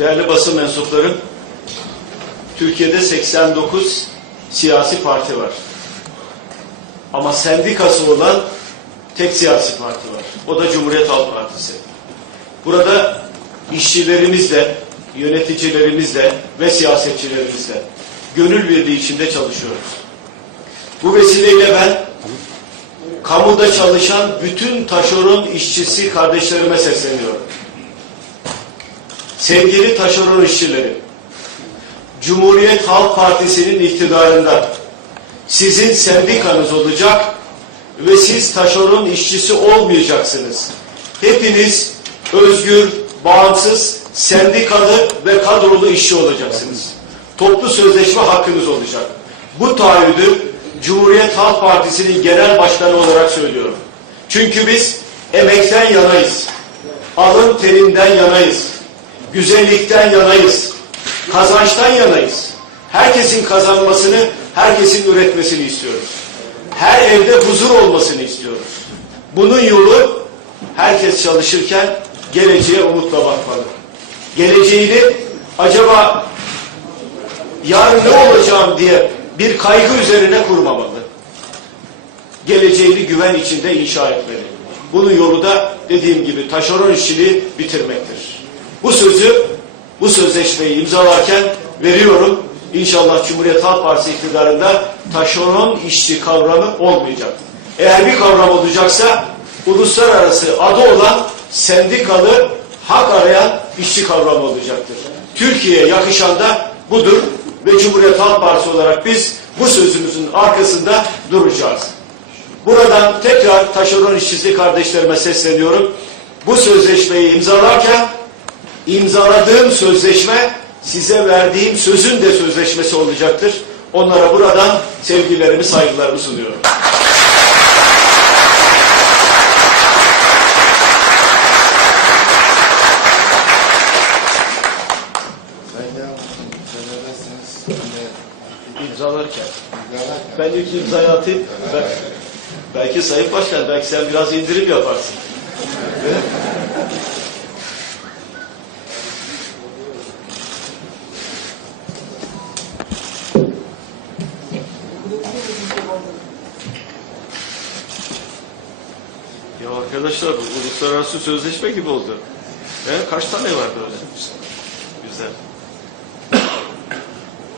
Değerli basın mensuplarım, Türkiye'de 89 siyasi parti var. Ama sendikası olan tek siyasi parti var. O da Cumhuriyet Halk Partisi. Burada işçilerimizle, yöneticilerimizle ve siyasetçilerimizle gönül birliği içinde çalışıyoruz. Bu vesileyle ben kamuda çalışan bütün taşeron işçisi kardeşlerime sesleniyorum. Sevgili taşeron işçileri, Cumhuriyet Halk Partisi'nin iktidarında sizin sendikanız olacak ve siz taşeron işçisi olmayacaksınız. Hepiniz özgür, bağımsız, sendikalı ve kadrolu işçi olacaksınız. Toplu sözleşme hakkınız olacak. Bu taahhüdü Cumhuriyet Halk Partisi'nin genel başkanı olarak söylüyorum. Çünkü biz emekten yanayız. Alın terinden yanayız. Güzellikten yanayız. Kazançtan yanayız. Herkesin kazanmasını, herkesin üretmesini istiyoruz. Her evde huzur olmasını istiyoruz. Bunun yolu herkes çalışırken geleceğe umutla bakmalı. Geleceğini acaba yarın ne olacağım diye bir kaygı üzerine kurmamalı. Geleceğini güven içinde inşa etmeli. Bunun yolu da dediğim gibi taşeron işçiliği bitirmektir. Bu sözü, bu sözleşmeyi imzalarken veriyorum. İnşallah Cumhuriyet Halk Partisi iktidarında taşeron işçi kavramı olmayacak. Eğer bir kavram olacaksa uluslararası adı olan sendikalı hak arayan işçi kavramı olacaktır. Türkiye'ye yakışan da budur ve Cumhuriyet Halk Partisi olarak biz bu sözümüzün arkasında duracağız. Buradan tekrar taşeron işçisi kardeşlerime sesleniyorum. Bu sözleşmeyi imzalarken imzaladığım sözleşme size verdiğim sözün de sözleşmesi olacaktır. Onlara buradan sevgilerimi, saygılarımı sunuyorum. İmzalarken. Ben ilk imzayı atayım. Ben, belki Sayın Başkan, belki sen biraz indirim yaparsın. Ya arkadaşlar bu uluslararası sözleşme gibi oldu. He, kaç tane vardı öyle? Güzel.